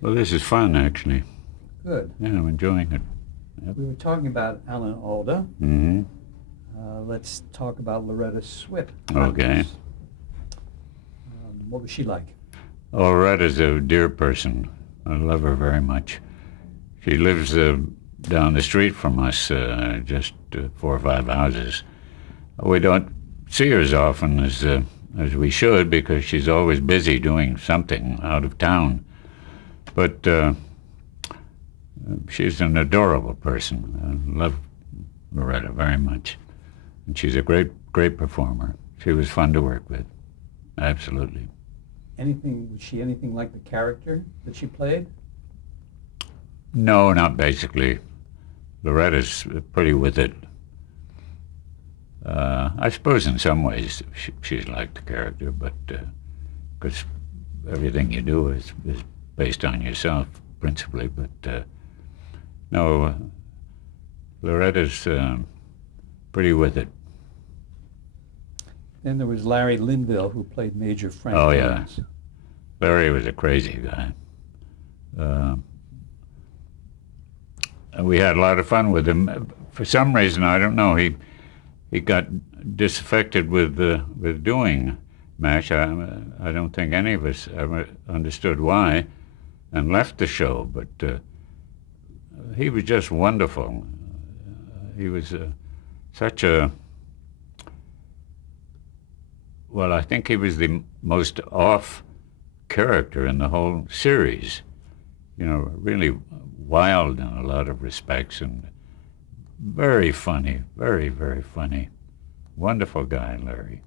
Well, this is fun, actually. Good. Yeah, I'm enjoying it. Yep. We were talking about Alan Alda. Mm-hmm. Let's talk about Loretta Swit. Okay. What was she like? Oh, Retta's a dear person. I love her very much. She lives down the street from us, just 4 or 5 houses. We don't see her as often as we should because she's always busy doing something out of town. But she's an adorable person. I love Loretta very much. And she's a great performer. She was fun to work with. Absolutely. Was she anything like the character that she played? No, not basically. Loretta's pretty with it. I suppose in some ways she's like the character, but because everything you do is based on yourself principally. But no, Loretta's pretty with it. Then there was Larry Linville, who played Major Frank. Oh, Jones. yeah. Larry was a crazy guy. And we had a lot of fun with him. For some reason, I don't know, he got disaffected with doing MASH. I don't think any of us ever understood why, and left the show. But he was just wonderful. He was such a... Well, I think he was the most off character in the whole series. You know, really wild in a lot of respects and very funny, very, very funny. Wonderful guy, Larry.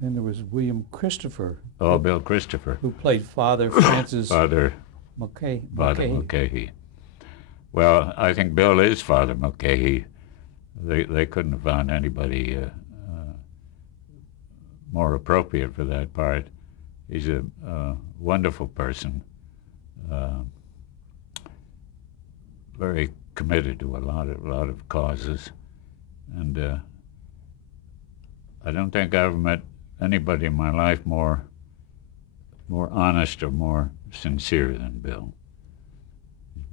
Then there was William Christopher. Oh, Bill Christopher. Who played Father Francis Father Mulcahy. Well, I think Bill is Father Mulcahy. They couldn't have found anybody more appropriate for that part. He's a wonderful person, very committed to a lot of causes, and I don't think I ever met anybody in my life more honest or more sincere than Bill.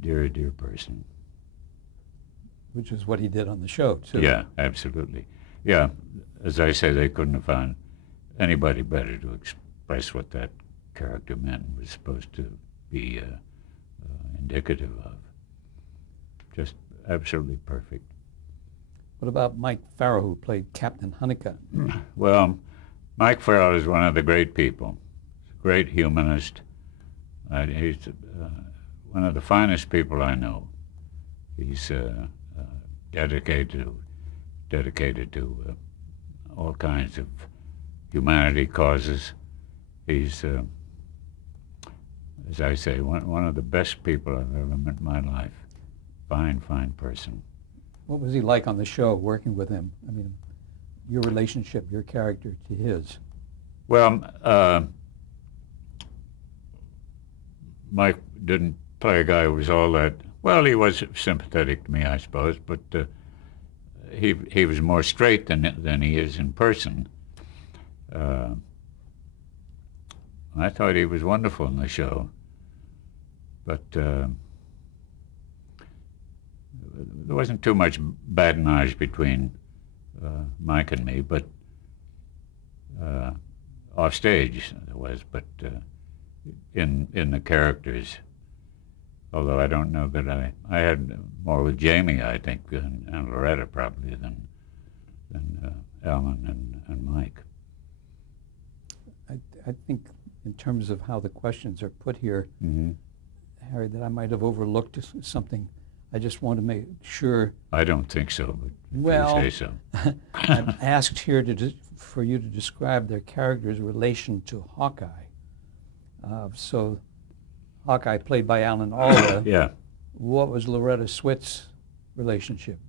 Dear, dear person. Which is what he did on the show, too. Yeah, absolutely. Yeah, as I say, they couldn't have found anybody better to express what that character meant and was supposed to be indicative of. Just absolutely perfect. What about Mike Farrell, who played Captain Honeycutt? Well, Mike Farrell is one of the great people. He's a great humanist. He's one of the finest people I know. He's dedicated to all kinds of humanity causes. He's, as I say, one of the best people I've ever met in my life. Fine, fine person. What was he like on the show, working with him? I mean, your relationship, your character to his. Well, Mike didn't play a guy who was all that... Well, he was sympathetic to me, I suppose, but he was more straight than he is in person. I thought he was wonderful in the show, but there wasn't too much badinage between Mike and me, but off stage there was, but in the characters. Although I don't know that I had more with Jamie, I think, and Loretta probably than Alan and Mike. I think in terms of how the questions are put here, Mm-hmm. Harry, that I might have overlooked something. I just want to make sure. I don't think so, but well, if you say so. I'm asked here for you to describe their character's relation to Hawkeye. So Hawkeye, played by Alan Alda. Yeah. What was Loretta Swit's relationship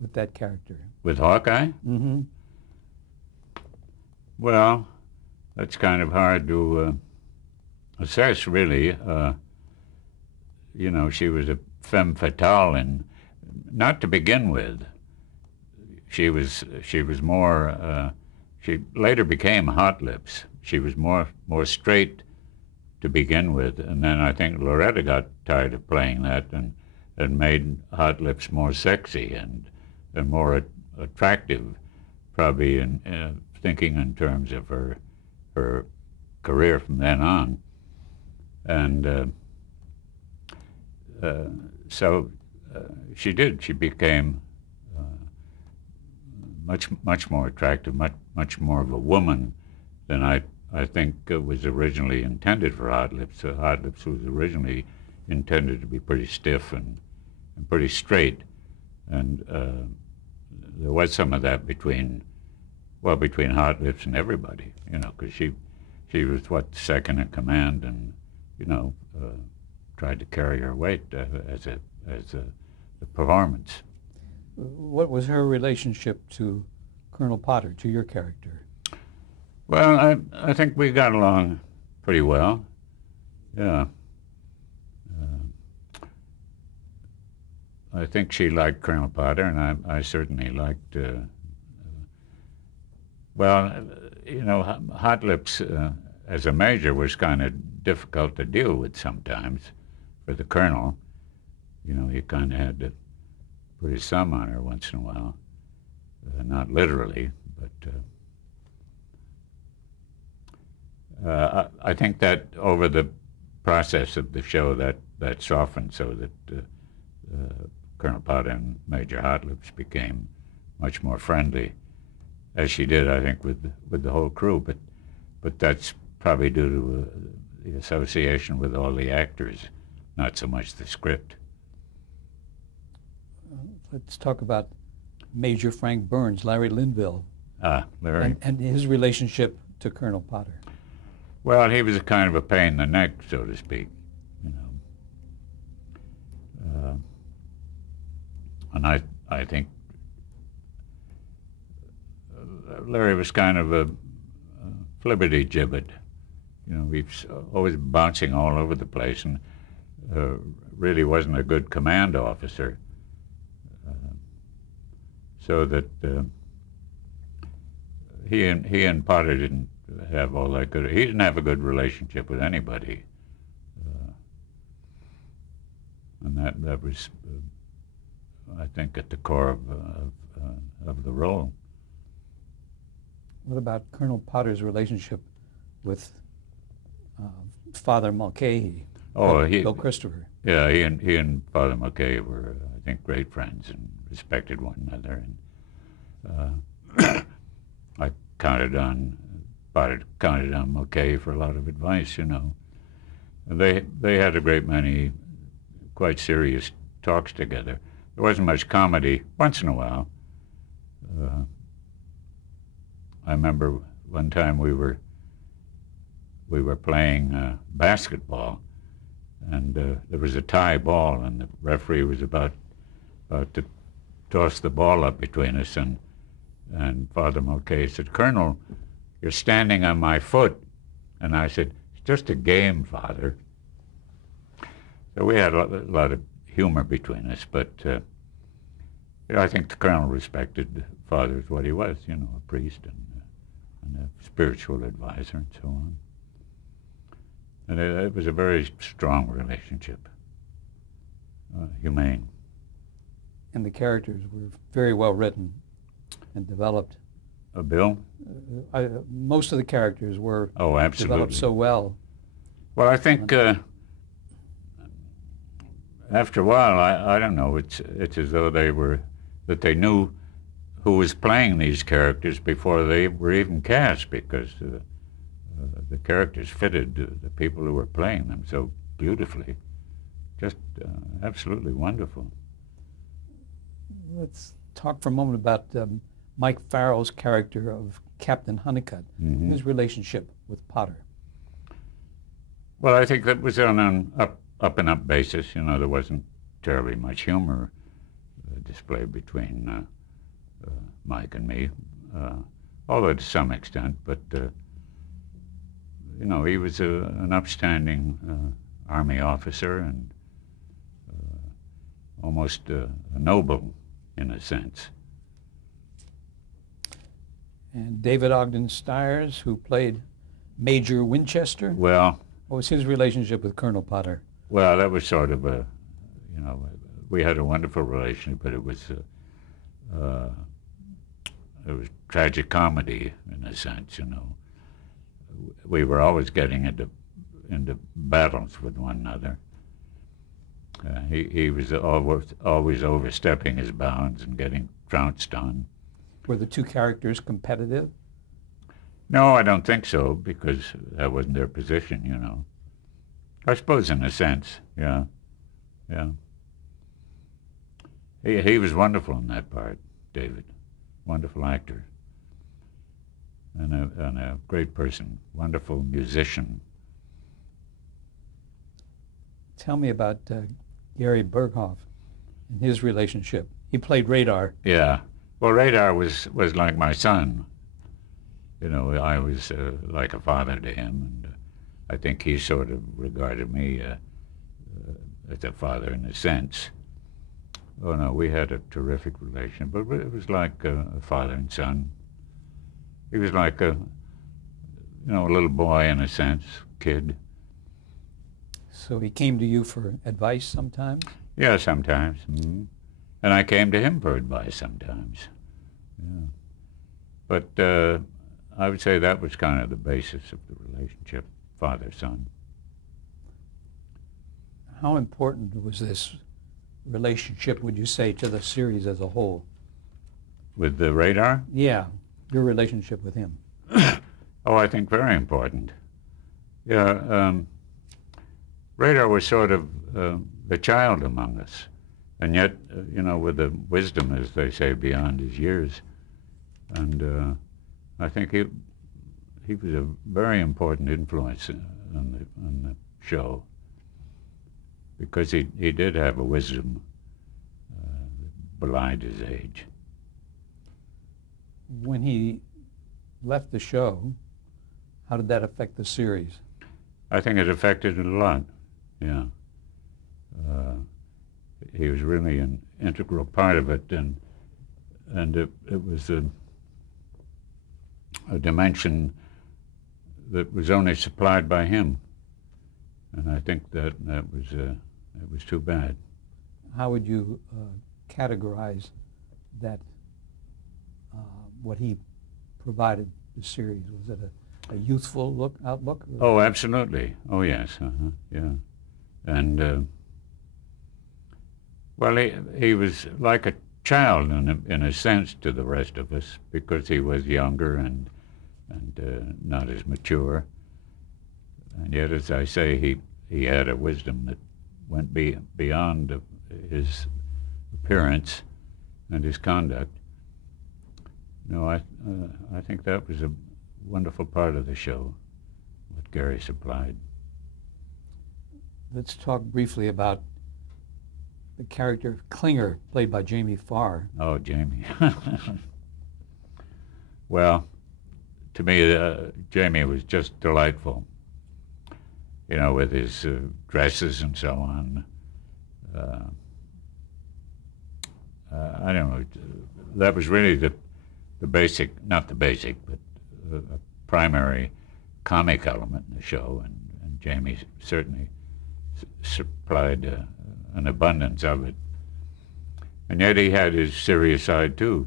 with that character? With Hawkeye? Mm-hmm. Well, that's kind of hard to assess, really. You know, she was a femme fatale, and not to begin with. She was more. she later became Hot Lips. She was more straight to begin with, and then I think Loretta got tired of playing that and made Hot Lips more sexy and more attractive, probably in thinking in terms of her career from then on. And so she did. She became much more attractive, much more of a woman than I think was originally intended for Hot Lips. Hot Lips was originally intended to be pretty stiff and pretty straight, and there was some of that between Hot Lips and everybody, you know, because she was second in command, and you know, tried to carry her weight as a performance. What was her relationship to Colonel Potter, to your character? Well, I think we got along pretty well. Yeah. I think she liked Colonel Potter, and I certainly liked. Well, you know, Hot Lips as a major was kind of difficult to deal with sometimes for the colonel. You know, he kind of had to put his thumb on her once in a while, not literally, but I think that over the process of the show that softened so that Colonel Potter and Major Hot Lips became much more friendly, as she did, I think, with the whole crew. But that's probably due to the association with all the actors, not so much the script. Let's talk about Major Frank Burns, Larry Linville, Larry. and his relationship to Colonel Potter. Well, he was a kind of a pain in the neck, so to speak, you know. And I think Larry was kind of a flibberty-gibbet. You know, he was always bouncing all over the place, and really wasn't a good command officer. So that he and Potter didn't have all that good. He didn't have a good relationship with anybody, and that was, I think, at the core of the role. What about Colonel Potter's relationship with Father Mulcahy? Oh, Bill Christopher. Yeah, he and Father Mulcahy were, I think, great friends and respected one another. And I Potter counted on Mulcahy for a lot of advice, you know. And they had a great many quite serious talks together. There wasn't much comedy once in a while. I remember one time we were playing basketball, and there was a tie ball, and the referee was about to toss the ball up between us, and Father Mulcahy said, "Colonel, you're standing on my foot." And I said, "It's just a game, Father." So we had a lot of humor between us, but you know, I think the Colonel respected Father as what he was, you know, a priest and a spiritual advisor and so on. And it was a very strong relationship, humane. And the characters were very well written and developed. Bill? Most of the characters were developed so well. Well, I think after a while, I don't know, it's as though they knew who was playing these characters before they were even cast, because the characters fitted the people who were playing them so beautifully. Just absolutely wonderful. Let's talk for a moment about Mike Farrell's character of Captain Honeycutt, his relationship with Potter. Well, I think that was on an up-and-up basis. You know, there wasn't terribly much humor displayed between Mike and me, although to some extent, but you know, he was an upstanding Army officer and almost a noble in a sense. And David Ogden Stiers, who played Major Winchester. Well, What was his relationship with Colonel Potter? well, that was sort of a, you know, we had a wonderful relationship, but it was tragic comedy in a sense, you know. We were always getting into battles with one another. He was always overstepping his bounds and getting trounced on. Were the two characters competitive? No, I don't think so, because that wasn't their position, you know. I suppose in a sense, yeah, yeah. He was wonderful in that part, David. Wonderful actor. And a great person, wonderful musician. Tell me about Gary Berghoff and his relationship. He played Radar. Yeah. Well, Radar was like my son. You know, I was like a father to him, and I think he sort of regarded me as a father in a sense. Oh no, we had a terrific relation, but it was like a father and son. He was like a little boy in a sense, kid. So he came to you for advice sometimes? Yeah, sometimes. Mm-hmm. And I came to him for advice sometimes. Yeah. But I would say that was kind of the basis of the relationship, father-son. How important was this relationship, would you say, to the series as a whole? With the Radar? Yeah, your relationship with him. Oh, I think very important. Yeah, Radar was sort of the child among us, and yet, with the wisdom, as they say, beyond his years. And I think he was a very important influence on the show, because he did have a wisdom that belied his age. When he left the show, how did that affect the series? I think it affected it a lot, yeah. He was really an integral part of it, and it was a dimension that was only supplied by him. And I think that was too bad. How would you categorize that, what he provided the series? Was it a youthful outlook? Oh, absolutely. Oh, yes. Yeah. And, well, he was like a child in a sense to the rest of us, because he was younger and not as mature. And yet, as I say, he had a wisdom that went beyond his appearance and his conduct. No, I think that was a wonderful part of the show, what Gary supplied. Let's talk briefly about the character of Klinger, played by Jamie Farr. Oh, Jamie. Well, to me, Jamie was just delightful. With his dresses and so on. I don't know. That was really the basic, not the basic, but the primary comic element in the show, and Jamie certainly supplied an abundance of it. And yet he had his serious side too.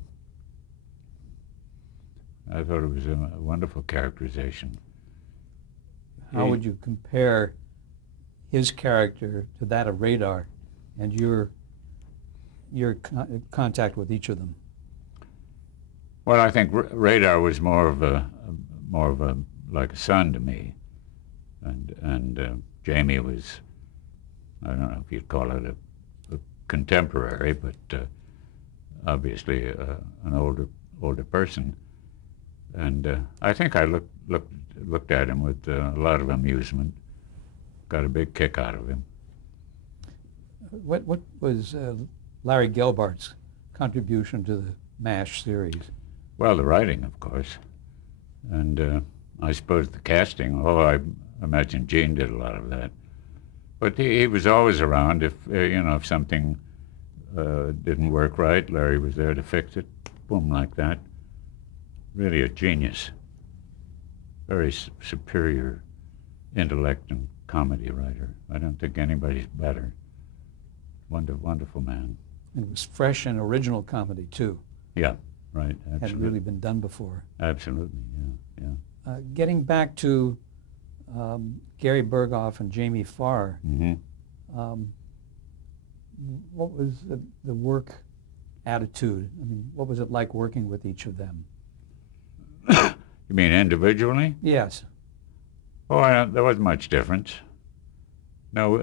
I thought it was a wonderful characterization. How would you compare his character to that of Radar, and your contact with each of them? Well, I think Radar was more of a like a son to me, and Jamie was, I don't know if you'd call it a contemporary, but obviously an older person. And I think I looked at him with a lot of amusement, got a big kick out of him. What was Larry Gelbart's contribution to the MASH series? Well, the writing, of course, and I suppose the casting. Oh, I imagine Gene did a lot of that. But he was always around. If if something didn't work right, Larry was there to fix it. Boom, like that. really a genius, very superior intellect and comedy writer. I don't think anybody's better. Wonderful man. And it was fresh and original comedy, too. Yeah, right, Hadn't absolutely. really been done before. Absolutely, yeah. Getting back to Gary Berghoff and Jamie Farr, Mm-hmm. what was the work attitude? I mean, what was it like working with each of them? You mean individually? Yes. Oh, there wasn't much difference. No,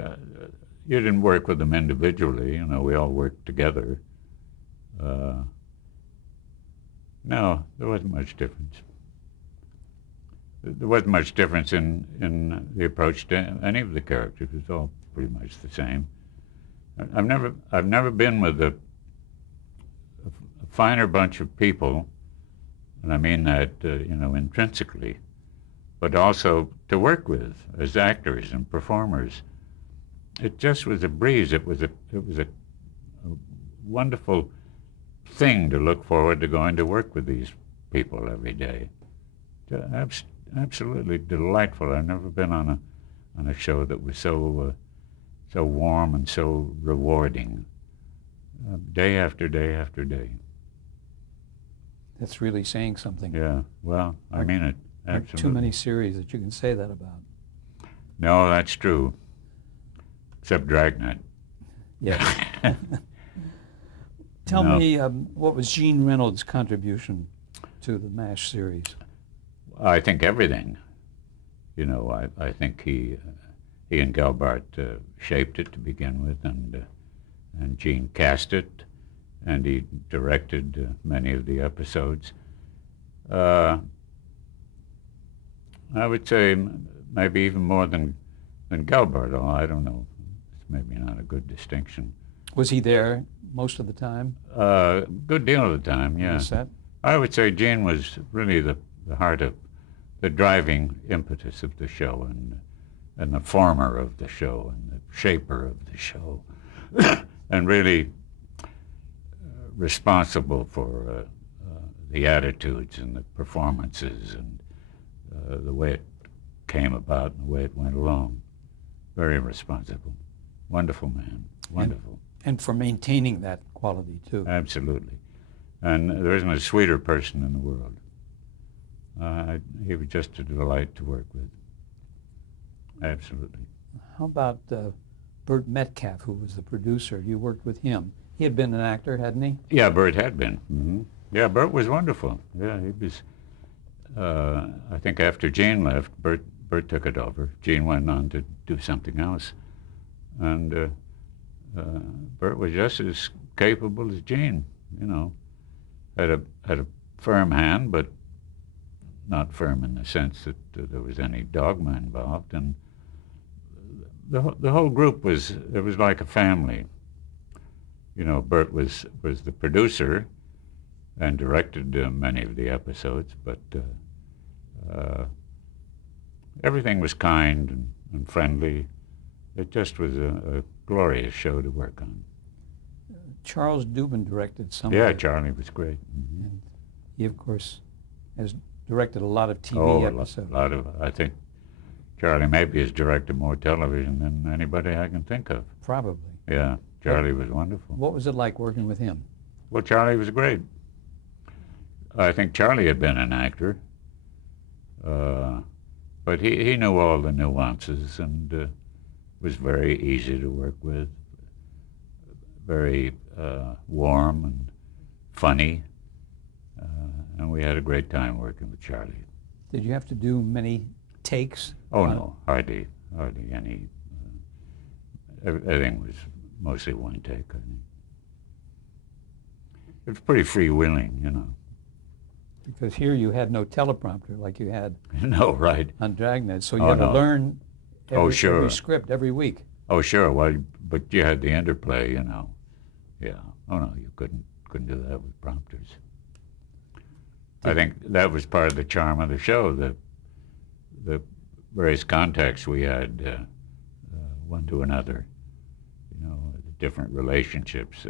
you didn't work with them individually. You know, we all worked together. No, there wasn't much difference. There wasn't much difference in the approach to any of the characters. It was all pretty much the same. I've never been with a finer bunch of people, and I mean that intrinsically, but also to work with as actors and performers. It just was a breeze. It was a wonderful thing to look forward to going to work with these people every day. Absolutely delightful. I've never been on a show that was so warm and so rewarding, day after day after day. That's really saying something. Yeah, well, I mean it. There Absolutely. aren't too many series that you can say that about. No, that's true. Except Dragnet. Yeah. Tell No. me, what was Gene Reynolds' contribution to the MASH series? I think everything. You know, I think he and Gelbart shaped it to begin with, and Gene cast it, and he directed many of the episodes. I would say maybe even more than Gelbart. Oh, I don't know. It's maybe not a good distinction. Was he there most of the time? Good deal of the time, On yeah. the set? I would say Gene was really the heart of the driving impetus of the show, and the former of the show, and the shaper of the show, and really responsible for the attitudes and the performances and the way it came about and the way it went along. Very responsible. Wonderful man. Wonderful. And for maintaining that quality, too. Absolutely. And there isn't a sweeter person in the world. He was just a delight to work with. Absolutely. How about Burt Metcalf, who was the producer? You worked with him. He had been an actor, hadn't he? Yeah, Burt had been. Mm-hmm. Yeah, Burt was wonderful. Yeah, he was. I think after Gene left, Burt took it over. Gene went on to do something else, and Burt was just as capable as Gene. You know, had a firm hand, but not firm in the sense that there was any dogma involved. And the whole group was like a family. You know, Burt was the producer and directed many of the episodes, but everything was kind and friendly. It just was a glorious show to work on. Charles Dubin directed some Yeah, of it. Charlie was great. Mm-hmm. And he, of course, has directed a lot of TV Oh, episodes. a lot of. I think Charlie maybe has directed more television than anybody I can think of. Probably. Yeah, Charlie was wonderful. What was it like working with him? Well, Charlie was great. I think Charlie had been an actor, but he knew all the nuances and was very easy to work with, very warm and funny, and we had a great time working with Charlie. Did you have to do many takes? Oh, no, hardly any. Everything was mostly one take, I think. It was pretty freewheeling, you know. Because here you had no teleprompter like you had No, right. on Dragnet, so you Oh, had to no. learn Oh, sure. every script every week. Oh, sure. Well, but you had the interplay, you know. Yeah. Oh no, you couldn't do that with prompters. I think that was part of the charm of the show. The various contacts we had one to another. You know, the different relationships.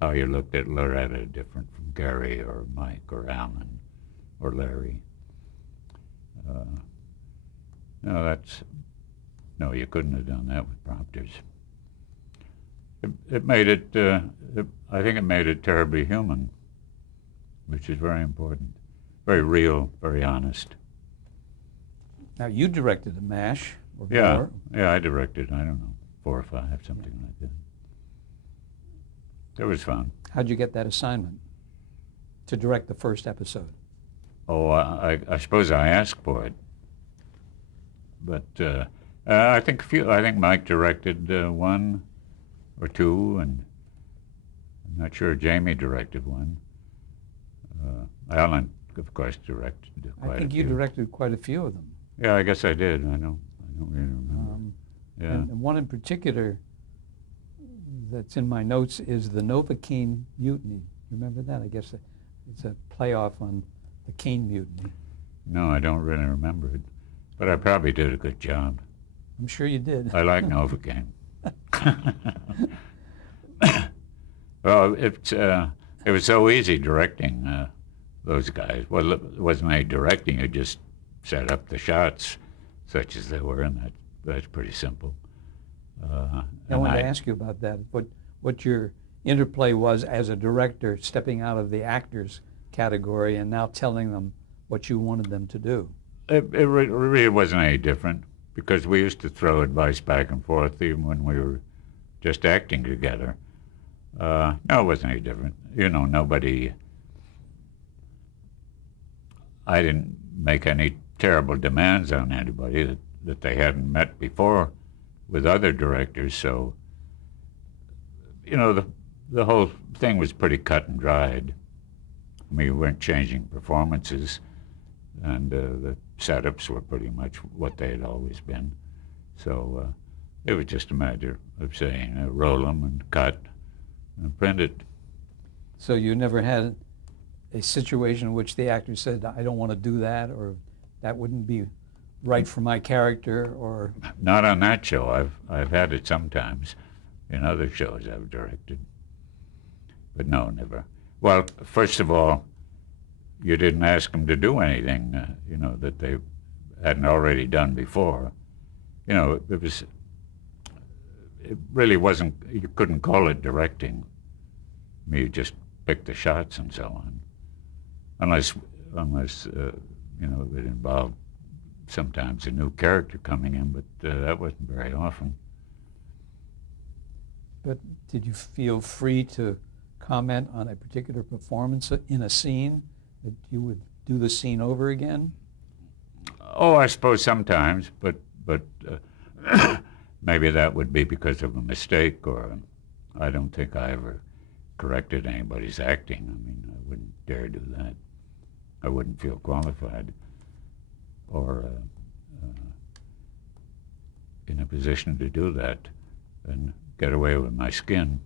How you looked at Loretta different from Gary or Mike or Alan or Larry. No, no, you couldn't have done that with prompters. It made it, I think it made it terribly human, which is very important. Very real, very honest. Now, you directed a MASH, or Yeah, more. yeah, I directed, I don't know, 4 or 5, something like that. It was fun. How'd you get that assignment to direct the first episode? Oh, I suppose I asked for it. But I think Mike directed 1 or 2, and I'm not sure Jamie directed 1. Alan, of course, directed quite I think a you few. directed quite a few of them. Yeah, I guess I did. I don't really remember. Yeah. And one in particular that's in my notes is the Novocaine Mutiny. Remember that? I guess it's a playoff on the Caine Mutiny. No, I don't really remember it. But I probably did a good job. I'm sure you did. I like Novocaine. Well, it was so easy directing those guys. Well, it wasn't any directing. You just set up the shots such as they were, and that's pretty simple. I wanted to ask you about that. What your interplay was as a director, stepping out of the actors category and now telling them what you wanted them to do. It really wasn't any different, because we used to throw advice back and forth even when we were just acting together. No, it wasn't any different. You know, I didn't make any terrible demands on anybody that they hadn't met before with other directors, so, you know, the whole thing was pretty cut and dried. I mean, we weren't changing performances, and the setups were pretty much what they had always been. So it was just a matter of saying, roll them and cut and print it. So you never had a situation in which the actor said, I don't want to do that, or that wouldn't be right for my character, or... Not on that show. I've had it sometimes in other shows I've directed. But no, never. Well, first of all, you didn't ask them to do anything, you know, that they hadn't already done before. You know, it really wasn't, you couldn't call it directing. I mean, you just picked the shots and so on. Unless you know, it involved sometimes a new character coming in, but that wasn't very often. But did you feel free to comment on a particular performance in a scene, that you would do the scene over again? Oh, I suppose sometimes, but maybe that would be because of a mistake, or I don't think I ever corrected anybody's acting. I mean, I wouldn't dare do that. I wouldn't feel qualified or in a position to do that and get away with my skin.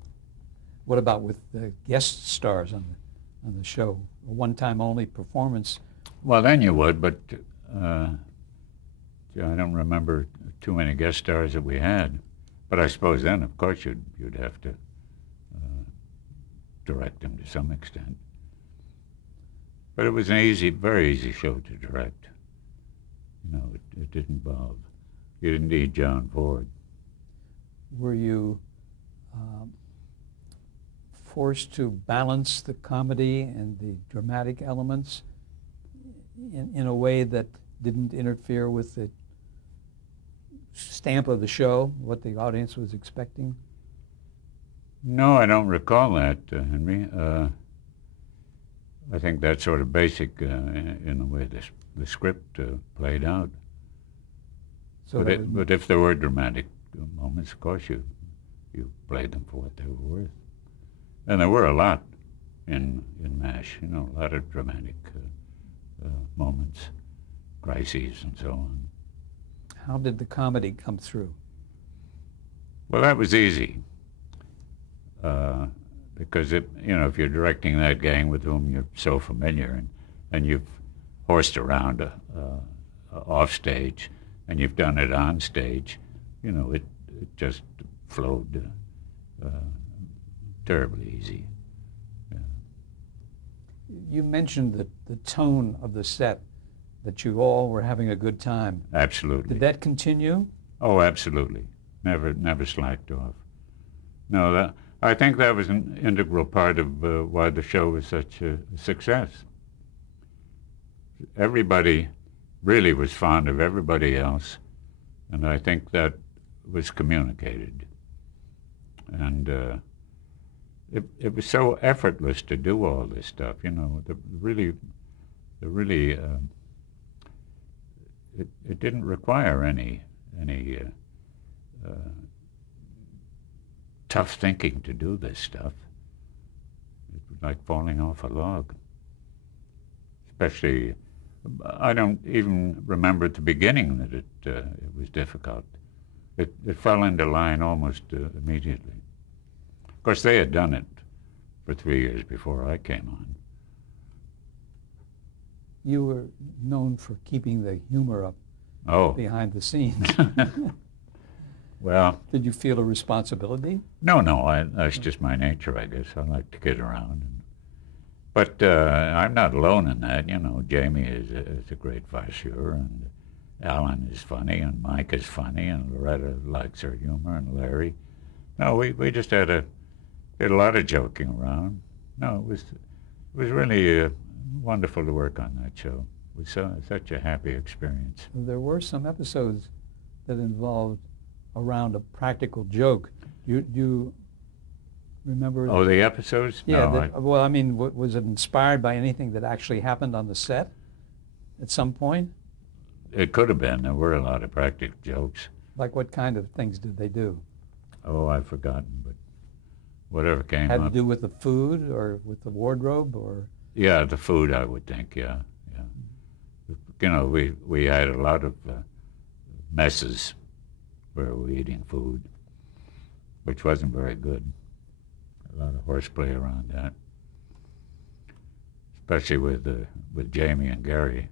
What about with the guest stars on the show? A one-time only performance? Well, then you would, but I don't remember too many guest stars that we had. But I suppose then, of course, you'd have to direct them to some extent. But it was an easy, very easy show to direct. You know, it didn't involve, you didn't need John Ford. Were you forced to balance the comedy and the dramatic elements in a way that didn't interfere with the stamp of the show, what the audience was expecting? No, I don't recall that, Henry. I think that's sort of basic in the way the script played out. So But if there were dramatic moments, of course you played them for what they were worth. And there were a lot in MASH, you know, a lot of dramatic moments, crises and so on. How did the comedy come through? Well, that was easy. Because you know, if you're directing that gang with whom you're so familiar, and you've horsed around off stage, and you've done it on stage, you know, it just flowed terribly easy. Yeah. You mentioned the tone of the set, that you all were having a good time. Absolutely. Did that continue? Oh, absolutely. Never slacked off. No, I think that was an integral part of why the show was such a success. Everybody really was fond of everybody else, and I think that was communicated. And it was so effortless to do all this stuff, you know. It didn't require any tough thinking to do this stuff. It was like falling off a log. Especially, I don't even remember at the beginning that it was difficult. It fell into line almost immediately. Of course, they had done it for 3 years before I came on. You were known for keeping the humor up behind the scenes. Well, did you feel a responsibility? No, that's just my nature, I guess. I like to kid around. But I'm not alone in that. You know, Jamie is a great farceur, and Alan is funny, and Mike is funny, and Loretta likes her humor, and Larry. No, we just did a lot of joking around. No, it was really wonderful to work on that show. It was such a happy experience. There were some episodes that involved around a practical joke. Do you remember? Oh, the episodes? Yeah. No, well, I mean, was it inspired by anything that actually happened on the set at some point? It could have been. There were a lot of practical jokes. Like what kind of things did they do? Oh, I've forgotten, but whatever came up. Had to do with the food or with the wardrobe or? Yeah, the food, I would think, yeah. You know, we had a lot of messes where we were eating food, which wasn't very good. A lot of horseplay around that, especially with Jamie and Gary.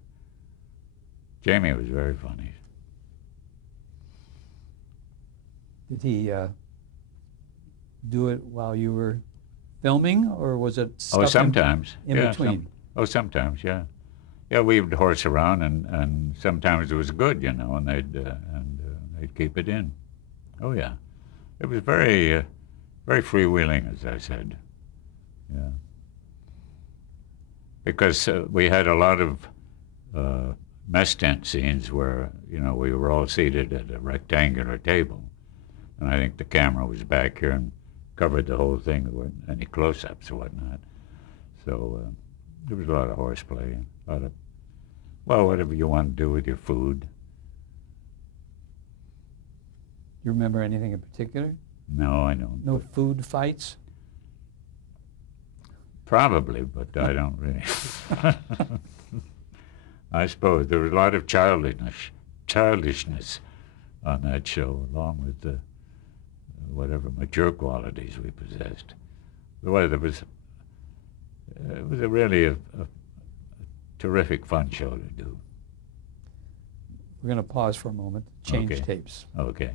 Jamie was very funny. Did he do it while you were filming, or was it stuff sometimes in between? Sometimes, yeah. Yeah, we would horse around, and sometimes it was good, you know, and they'd keep it in. Oh yeah, it was very freewheeling, as I said. Yeah, because we had a lot of mess tent scenes where, you know, we were all seated at a rectangular table, and I think the camera was back here and covered the whole thing. There weren't any close-ups or whatnot. So there was a lot of horseplay, a lot of, well, whatever you want to do with your food. You remember anything in particular? No, I don't. No food fights? Probably, but I don't really. I suppose there was a lot of childishness on that show, along with the whatever mature qualities we possessed. It was really a terrific, fun show to do. We're going to pause for a moment, change Okay. tapes. Okay.